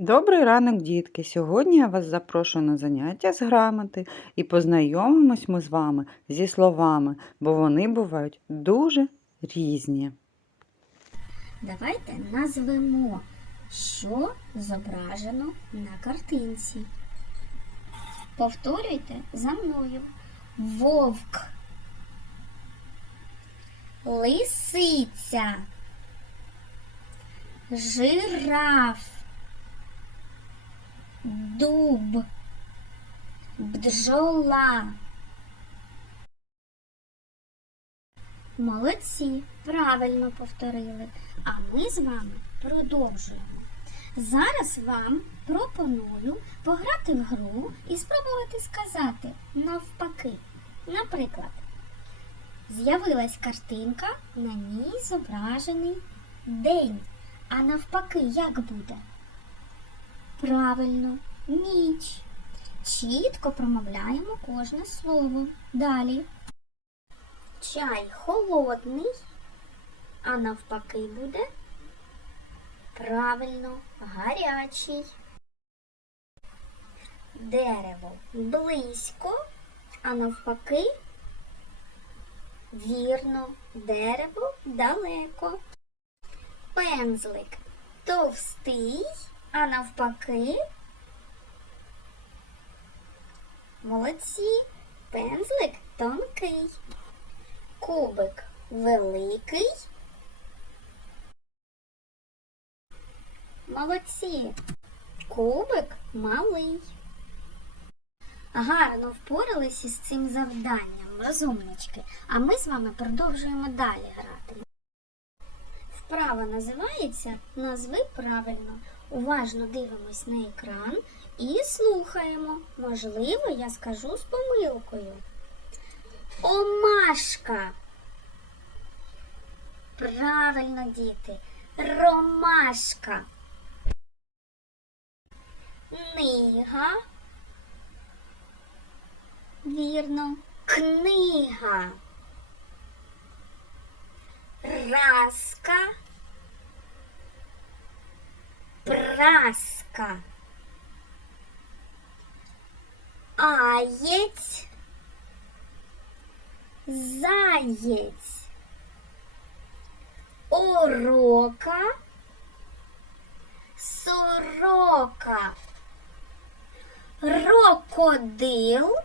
Добрий ранок, дітки! Сьогодні я вас запрошую на заняття з грамоти і познайомимось ми з вами зі словами, бо вони бувають дуже різні. Давайте назвемо, що зображено на картинці. Повторюйте за мною. Вовк. Лисиця. Жираф. Дуб. Бджола. Молодці, правильно повторили. А ми з вами продовжуємо. Зараз вам пропоную пограти в гру і спробувати сказати навпаки. Наприклад, з'явилась картинка, на ній зображений день. А навпаки, як буде? Правильно, ніч. Чітко промовляємо кожне слово. Далі. Чай холодний, а навпаки буде правильно гарячий. Дерево близько, а навпаки вірно, дерево далеко. Пензлик товстий, а навпаки. Молодці, пензлик тонкий. Кубик великий. Молодці. Кубик малий. Гарно впоралися із цим завданням, розумнички. А ми з вами продовжуємо далі грати. Вправа називається Назви правильно. Уважно дивимось на екран і слухаємо. Можливо, я скажу з помилкою. Омашка. Правильно, діти. Ромашка. Нига. Вірно. Книга. Раска. Праска. Аєць. Заєць. Орока. Сорока. Крокодил.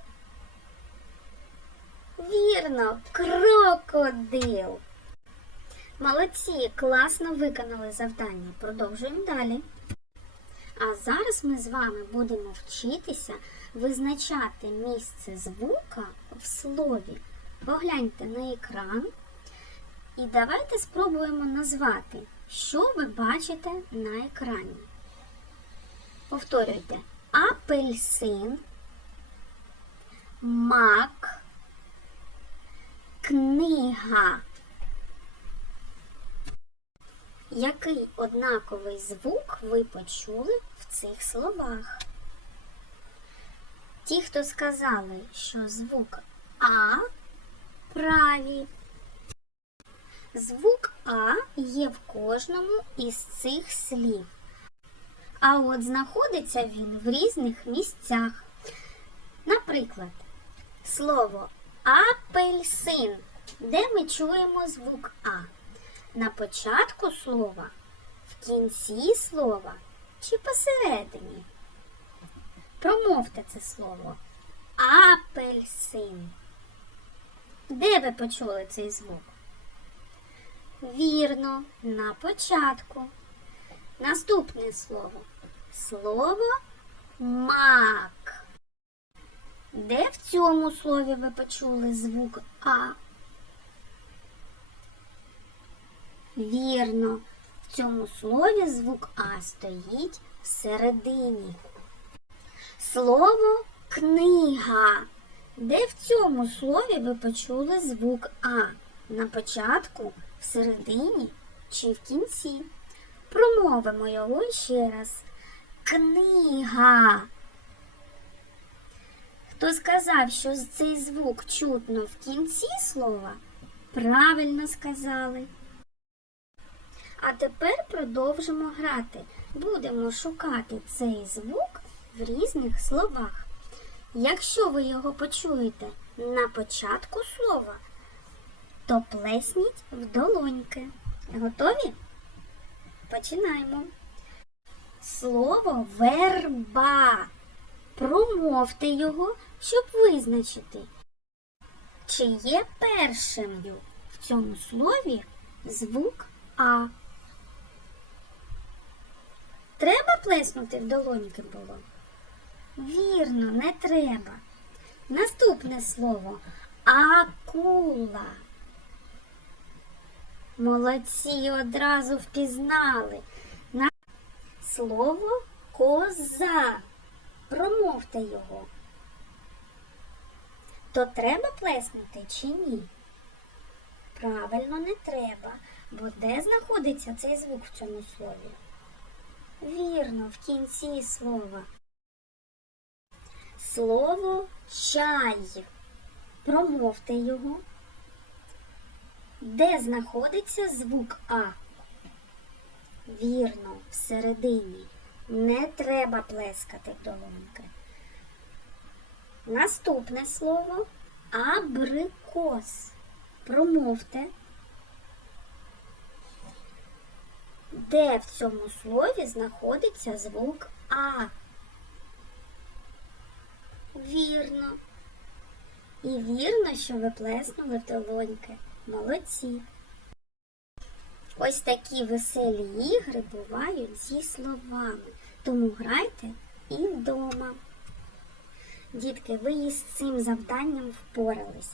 Вірно, крокодил. Молодці, класно виконали завдання. Продовжуємо далі. А зараз ми з вами будемо вчитися визначати місце звука в слові. Погляньте на екран. І давайте спробуємо назвати, що ви бачите на екрані. Повторюйте: апельсин, мак, книга. Який однаковий звук ви почули в цих словах? Ті, хто сказали, що звук А праві. Звук А є в кожному із цих слів. А от знаходиться він в різних місцях. Наприклад, слово апельсин, де ми чуємо звук А. На початку слова, в кінці слова чи посередині. Промовте це слово. Апельсин. Де ви почули цей звук? Вірно, на початку. Наступне слово. Слово мак. Де в цьому слові ви почули звук А? Вірно, в цьому слові звук А стоїть всередині. Слово книга. Де в цьому слові ви почули звук А? На початку, всередині чи в кінці? Промовимо його ще раз. Книга. Хто сказав, що цей звук чутно в кінці слова? Правильно сказали. А тепер продовжимо грати. будемо шукати цей звук в різних словах. Якщо ви його почуєте на початку слова, то плесніть в долоньки. Готові? Починаємо. Слово верба. Промовте його, щоб визначити, чи є першим в цьому слові звук А. Треба плеснути в долоньки було? Вірно, не треба. Наступне слово акула. Молодці одразу впізнали. На слово коза. Промовте його. То треба плеснути чи ні? Правильно, не треба. Бо де знаходиться цей звук в цьому слові? Вірно, в кінці слова. Слово чай. Промовте його. Де знаходиться звук А? Вірно, всередині. Не треба плескати в долоньки. Наступне слово абрикос. Промовте. Де в цьому слові знаходиться звук А? Вірно. І вірно, що ви плеснули в долоньки. Молодці. Ось такі веселі ігри бувають зі словами. Тому грайте і вдома. Дітки, ви із цим завданням впорались.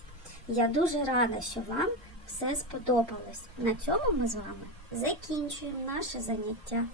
Я дуже рада, що вам все сподобалось. На цьому ми з вами закінчуємо наше заняття.